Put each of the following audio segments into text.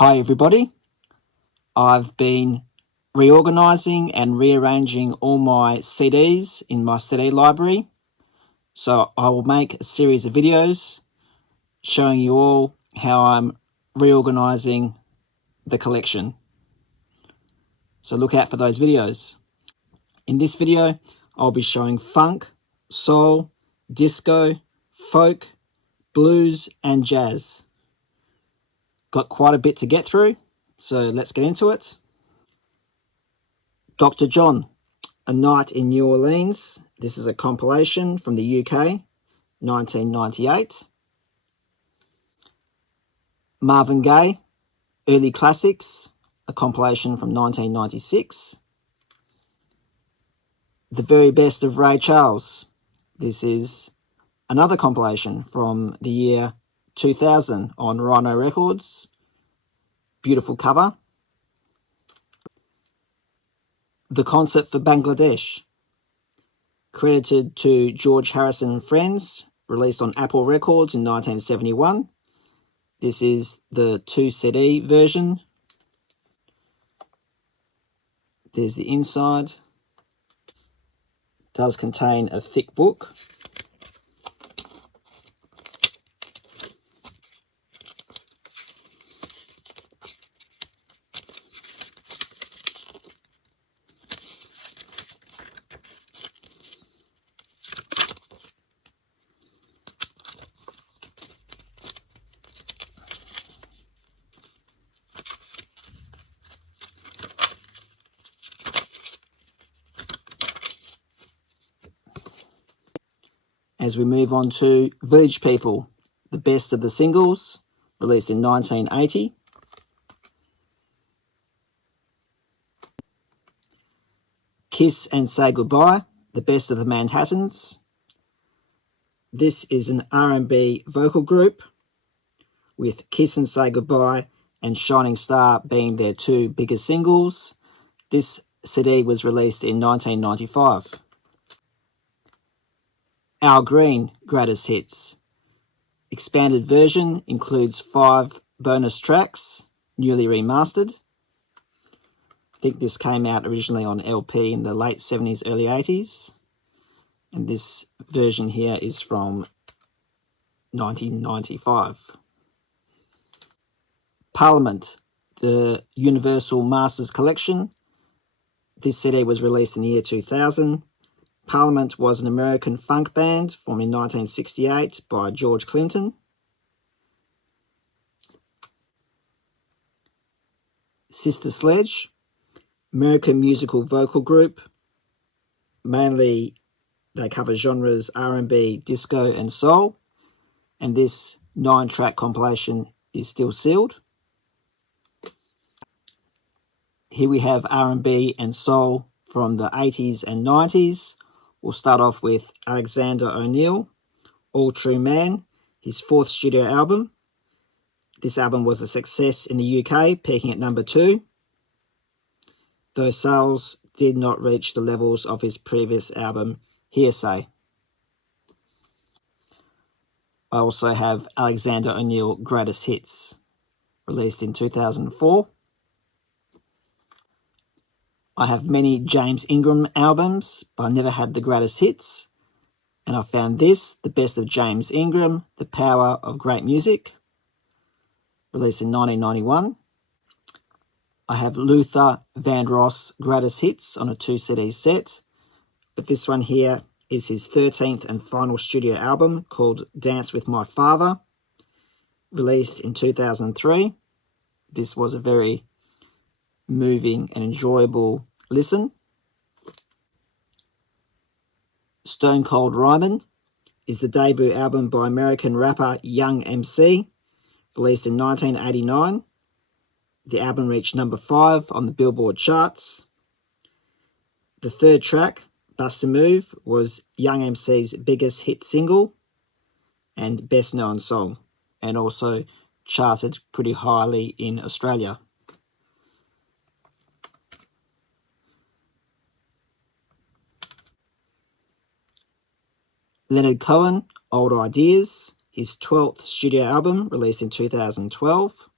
Hi everybody, I've been reorganizing and rearranging all my CDs in my CD library. So I will make a series of videos showing you all how I'm reorganizing the collection. So look out for those videos. In this video, I'll be showing funk, soul, disco, folk, blues and jazz. Got quite a bit to get through, so let's get into it. Dr. John, A Night in New Orleans. This is a compilation from the UK, 1998. Marvin Gaye, Early Classics, a compilation from 1996. The Very Best of Ray Charles. This is another compilation from the year 2000 on Rhino Records. Beautiful cover. The Concert for Bangladesh, credited to George Harrison and Friends, released on Apple Records in 1971. This is the 2 CD version. There's the inside. It does contain a thick book. As we move on to Village People, the best of the singles, released in 1980. Kiss and Say Goodbye, the best of the Manhattans. This is an R&B vocal group with Kiss and Say Goodbye and Shining Star being their 2 biggest singles. This CD was released in 1995. Al Green Greatest Hits. Expanded version includes 5 bonus tracks, newly remastered. I think this came out originally on LP in the late 70s, early 80s. And this version here is from 1995. Parliament, the Universal Masters Collection. This CD was released in the year 2000. Parliament was an American funk band formed in 1968 by George Clinton. Sister Sledge, American musical vocal group. Mainly they cover genres R&B, disco and soul. And this 9-track compilation is still sealed. Here we have R&B and soul from the 80s and 90s. We'll start off with Alexander O'Neal, All True Man, his 4th studio album. This album was a success in the UK, peaking at number 2. Though sales did not reach the levels of his previous album, Hearsay. I also have Alexander O'Neal Greatest Hits, released in 2004. I have many James Ingram albums, but I never had the greatest hits. And I found this, The Best of James Ingram, The Power of Great Music, released in 1991. I have Luther Vandross Greatest Hits on a 2 CD set, but this one here is his 13th and final studio album called Dance with My Father, released in 2003. This was a very moving and enjoyable listen. Stone Cold Ryman is the debut album by American rapper Young MC, released in 1989. The album reached number 5 on the Billboard charts. The 3rd track, Bust a Move, was Young MC's biggest hit single and best known song, and also charted pretty highly in Australia. Leonard Cohen, Old Ideas, his 12th studio album, released in 2012.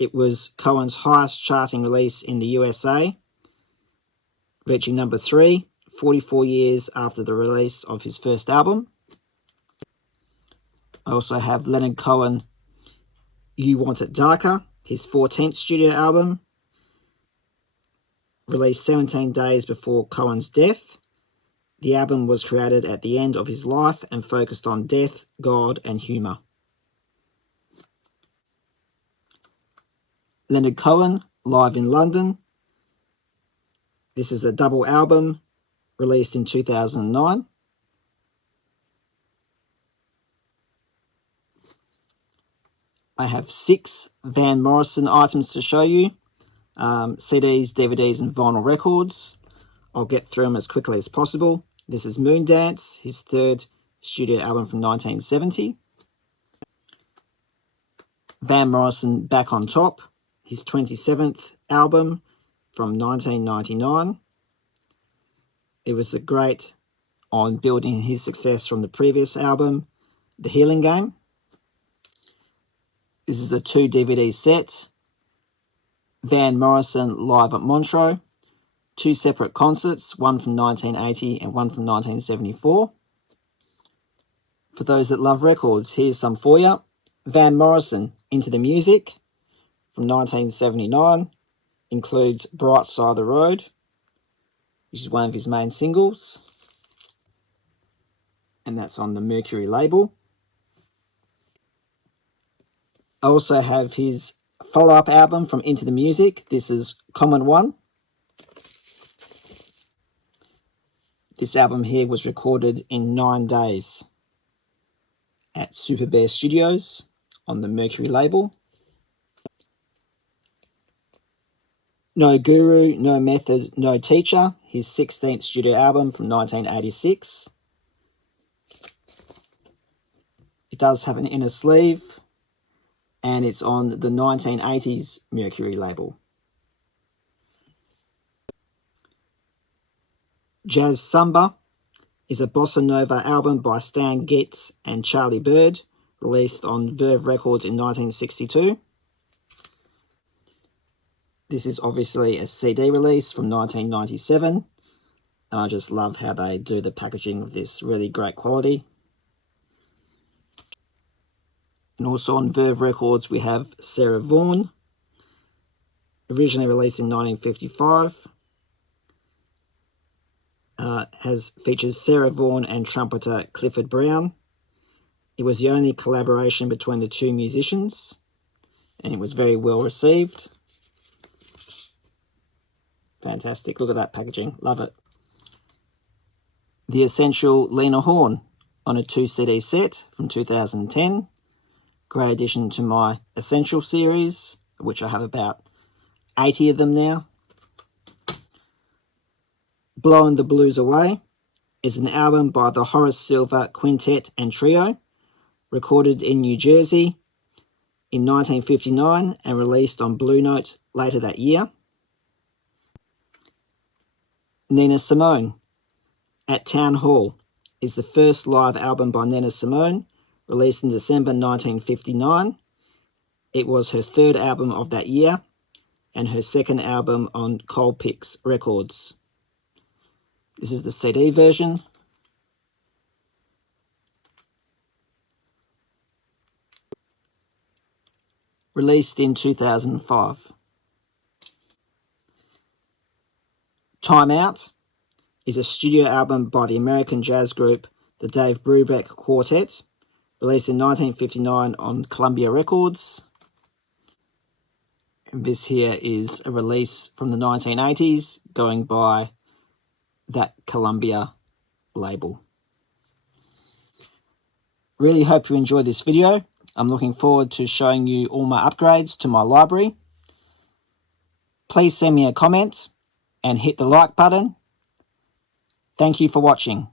It was Cohen's highest charting release in the USA, reaching number 3, 44 years after the release of his first album. I also have Leonard Cohen, You Want It Darker, his 14th studio album, released 17 days before Cohen's death. The album was created at the end of his life and focused on death, God, and humour. Leonard Cohen, Live in London. This is a double album released in 2009. I have 6 Van Morrison items to show you. CDs, DVDs, and vinyl records. I'll get through them as quickly as possible. This is Moondance, his 3rd studio album from 1970. Van Morrison, Back on Top, his 27th album from 1999. It was great on building his success from the previous album, The Healing Game. This is a 2 DVD set. Van Morrison Live at Montreux. 2 separate concerts, one from 1980 and one from 1974. For those that love records, here's some for you. Van Morrison, Into the Music from 1979, includes Bright Side of the Road, which is one of his main singles, and that's on the Mercury label. I also have his follow-up album from Into the Music. This is Common One. This album here was recorded in 9 days at Super Bear Studios on the Mercury label. No Guru, No Method, No Teacher, his 16th studio album from 1986. It does have an inner sleeve, and it's on the 1980s Mercury label. Jazz Samba is a bossa nova album by Stan Getz and Charlie Bird, released on Verve Records in 1962. This is obviously a CD release from 1997, and I just love how they do the packaging of this, really great quality. And also on Verve Records we have Sarah Vaughan, originally released in 1955. Features Sarah Vaughan and trumpeter Clifford Brown. It was the only collaboration between the 2 musicians, and it was very well received. Fantastic, look at that packaging, love it. The Essential Lena Horne on a 2 CD set from 2010. Great addition to my Essential series, which I have about 80 of them now. Blowing the Blues Away is an album by the Horace Silver Quintet and Trio, recorded in New Jersey in 1959 and released on Blue Note later that year. Nina Simone, At Town Hall, is the first live album by Nina Simone, released in December 1959. It was her 3rd album of that year and her 2nd album on Colpix Records. This is the CD version. Released in 2005. Time Out is a studio album by the American jazz group the Dave Brubeck Quartet, released in 1959 on Columbia Records. And this here is a release from the 1980s, going by that Columbia label. Really hope you enjoyed this video. I'm looking forward to showing you all my upgrades to my library. Please send me a comment and hit the like button. Thank you for watching.